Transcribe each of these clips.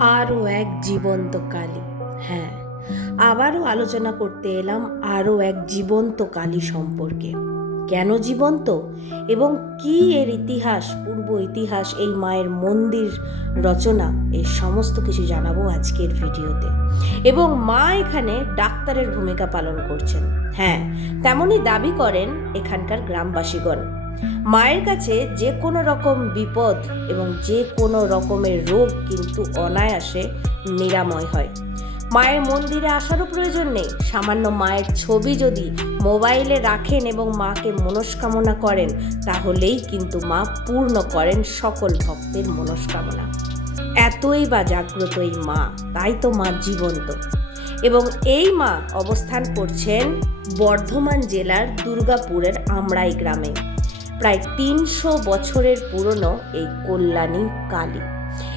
আরও এক জীবন্ত কালী হ্যাঁ আবারও আলোচনা করতে এলাম আরও এক জীবন্ত কালী সম্পর্কে। কেন জীবন্ত? এবং কি এর ইতিহাস, পূর্ব ইতিহাস, এই মায়ের মন্দির রচনা এই সমস্ত কিছু জানাব আজকের ভিডিওতে। এবং মা এখানে ডাক্তারের ভূমিকা পালন করছেন। হ্যাঁ তেমনই দাবি করেন এখানকার গ্রামবাসীগণ। মায়ের কাছে যে কোনো রকম বিপদ এবং যে কোনো রকমের রোগ কিন্তু অনায়াসে নিরাময় হয়। মায়ের মন্দিরে আসারও প্রয়োজন নেই। সামান্য মায়ের ছবি যদি মোবাইলে রাখেন এবং মাকে মনস্কামনা করেন, তাহলেই কিন্তু মা পূর্ণ করেন সকল ভক্তের মনস্কামনা। এতই বা জাগ্রত এই মা, তাই তো মা জীবন্ত। এবং এই মা অবস্থান করছেন বর্ধমান জেলার দুর্গাপুরের আমরাই গ্রামে। প্রায় তিনশো বছরের পুরনো এই কল্যাণী কালী।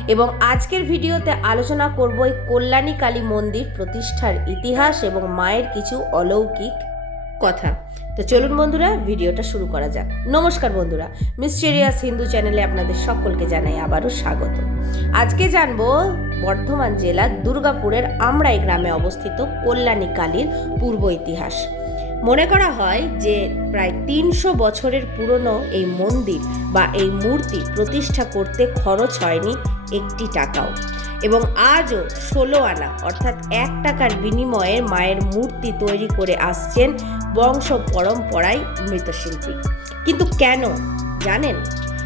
এবং আজকের ভিডিওতে আলোচনা করব এই কল্যাণী কালী মন্দির প্রতিষ্ঠার ইতিহাস এবং মায়ের কিছু অলৌকিক কথা। তো চলুন বন্ধুরা, ভিডিওটা শুরু করা যাক। নমস্কার বন্ধুরা মিস্টেরিয়াস হিন্দু চ্যানেলে আপনাদের সকলকে জানাই আবারও স্বাগত। আজকে জানব বর্ধমান জেলার দুর্গাপুরের আমরাই গ্রামে অবস্থিত কল্যাণী কালীর পূর্ব ইতিহাস। মনে করা হয় যে প্রায় তিনশো বছরের পুরনো এই মন্দির বা এই মূর্তি প্রতিষ্ঠা করতে খরচ হয়নি একটি টাকাও। এবং আজও ষোলো আনা, অর্থাৎ এক টাকার বিনিময়ে মায়ের মূর্তি তৈরি করে আসছেন বংশ পরম্পরায় মৃৎশিল্পী। কিন্তু কেন, জানেন?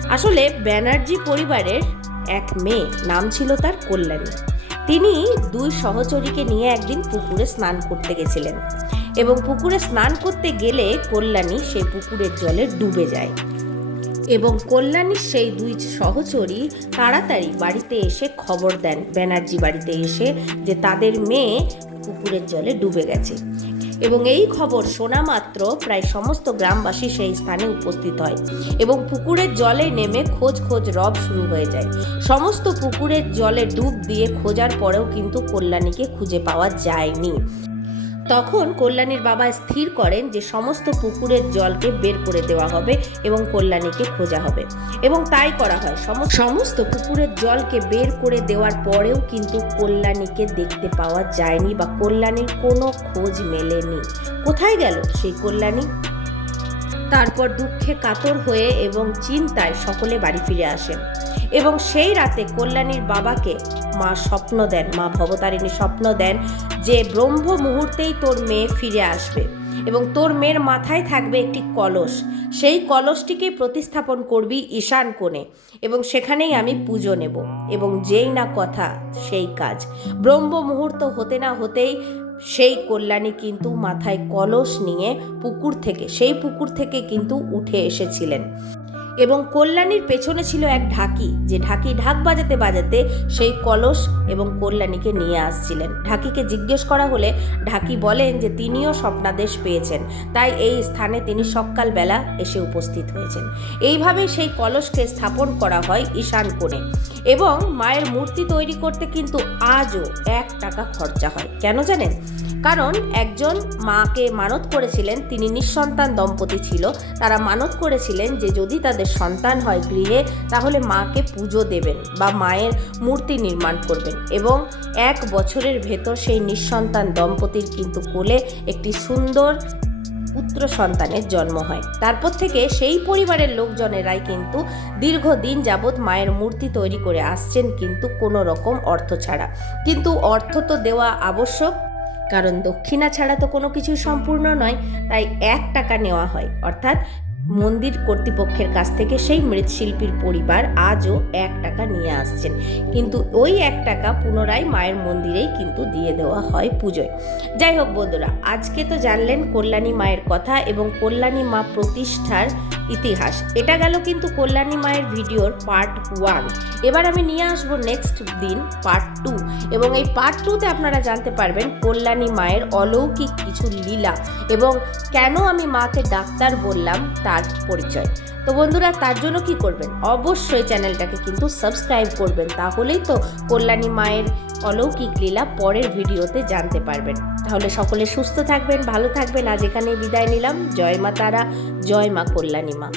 আসলে ব্যানার্জি পরিবারের এক মেয়ে, নাম ছিল তার কল্যাণী। তিনি দুই সহচরীকে নিয়ে একদিন পুকুরে স্নান করতে গেছিলেন। এবং পুকুরে স্নান করতে গেলে কল্যাণী সেই পুকুরের জলে ডুবে যায়। এবং কল্যাণীর সেই দুই সহচরী তাড়াতাড়ি বাড়িতে এসে খবর দেন, ব্যানার্জি বাড়িতে এসে যে তাদের মেয়ে পুকুরের জলে ডুবে গেছে। এবং এই খবর শোনা মাত্র প্রায় সমস্ত গ্রামবাসী সেই স্থানে উপস্থিত হয় এবং পুকুরের জলে নেমে খোঁজ খোঁজ রব শুরু হয়ে যায়। সমস্ত পুকুরের জলে ডুব দিয়ে খোঁজার পরেও কিন্তু কল্যাণীকে খুঁজে পাওয়া যায়নি। তখন কল্যাণীর বাবা স্থির করেন যে সমস্ত পুকুরের জলকে বের করে দেওয়া হবে এবং কল্যাণীকে খোঁজা হবে। এবং তাই করা হয়। সম- সমস্ত পুকুরের জলকে বের করে দেওয়ার পরেও কিন্তু কল্যাণীকে দেখতে পাওয়া যায়নি বা কল্যাণীর কোনো খোঁজ মেলেনি। কোথায় গেল সেই কল্যাণী? তারপর দুঃখে কাতর হয়ে এবং চিন্তায় সকলে বাড়ি ফিরে আসেন এবং সেই রাতে কল্যাণীর বাবাকে মা স্বপ্ন দেন, মা ভবতারিণী স্বপ্ন দেন যে ব্রহ্ম মুহূর্তেই তোর মেয়ে ফিরে আসবে এবং তোর মেয়ের মাথায় থাকবে একটি কলস। সেই কলসটিকে প্রতিস্থাপন করবি ঈশান কোণে এবং সেখানেই আমি পুজো নেব এবং যেই না কথা সেই কাজ। ব্রহ্ম মুহূর্ত হতে না হতেই সেই কল্যাণী কিন্তু মাথায় কলস নিয়ে পুকুর থেকে সেই পুকুর থেকে কিন্তু উঠে এসেছিলেন। এবং কল্যাণীর পেছনে ছিল এক ঢাকি। যে ঢাকি ঢাক বাজাতে বাজাতে সেই কলস এবং কল্যাণীকে নিয়ে আসছিলেন। ঢাকিকে জিজ্ঞেস করা হলে ঢাকি বলেন যে তিনিও স্বপ্নাদেশ পেয়েছেন। তাই এই স্থানে তিনি সকালবেলা এসে উপস্থিত হয়েছেন। এইভাবে সেই কলসকে স্থাপন করা হয় ঈশান কোণে। এবং মায়ের মূর্তি তৈরি করতে কিন্তু আজও এক টাকা খরচা হয়। কেন জানেন? কারণ একজন মাকে মানত করেছিলেন, তিনি নিঃসন্তান দম্পতি ছিল, তারা মানত করেছিলেন যে যদি তাদের সন্তান হয় গৃহে, তাহলে মাকে পুজো দেবেন বা মায়ের মূর্তি নির্মাণ করবেন। এবং এক বছরের ভেতর সেই নিঃসন্তান দম্পতির কিন্তু কোলে একটি সুন্দর পুত্র সন্তানের জন্ম হয়। তারপর থেকে সেই পরিবারের লোকজনেরাই কিন্তু দীর্ঘদিন যাবৎ মায়ের মূর্তি তৈরি করে আসছেন কিন্তু কোনো রকম অর্থ ছাড়া। কিন্তু অর্থ তো দেওয়া আবশ্যক কারণ দক্ষিণা ছাড়া তো কোনো কিছু সম্পূর্ণ নয় তাই এক টাকা নেওয়া হয়। অর্থাৎ মন্দির কর্তৃপক্ষের কাছ থেকে সেই মৃৎশিল্পীর পরিবার আজও এক টাকা নিয়ে আসছেন। কিন্তু ওই এক টাকা পুনরায় মায়ের মন্দিরেই কিন্তু দিয়ে দেওয়া হয় পুজোয়। যাই হোক বন্ধুরা, আজকে তো জানলেন কল্যাণী মায়ের কথা এবং কল্যাণী মা প্রতিষ্ঠার ইতিহাস। এটা গেল কিন্তু কল্যাণী মায়ের ভিডিওর পার্ট ওয়ান। এবার আমি নিয়ে আসব নেক্সট দিন পার্ট টু। এবং এই পার্ট টুতে আপনারা জানতে পারবেন কল্যাণী মায়ের অলৌকিক কিছু লীলা এবং কেন আমি মাকে ডাক্তার বললাম তার পরিচয়। তো বন্ধুরা, তার জন্য কি করবেন? অবশ্যই চ্যানেলটাকে কিন্তু সাবস্ক্রাইব করবেন, তাহলেই তো কল্যাণী মায়ের অলৌকিক লীলা পরের ভিডিওতে জানতে পারবেন। তাহলে সকলে সুস্থ থাকবেন, ভালো থাকবেন। আজ এখানেই বিদায় নিলাম। জয় মা তারা, জয় মা কল্যাণী মা।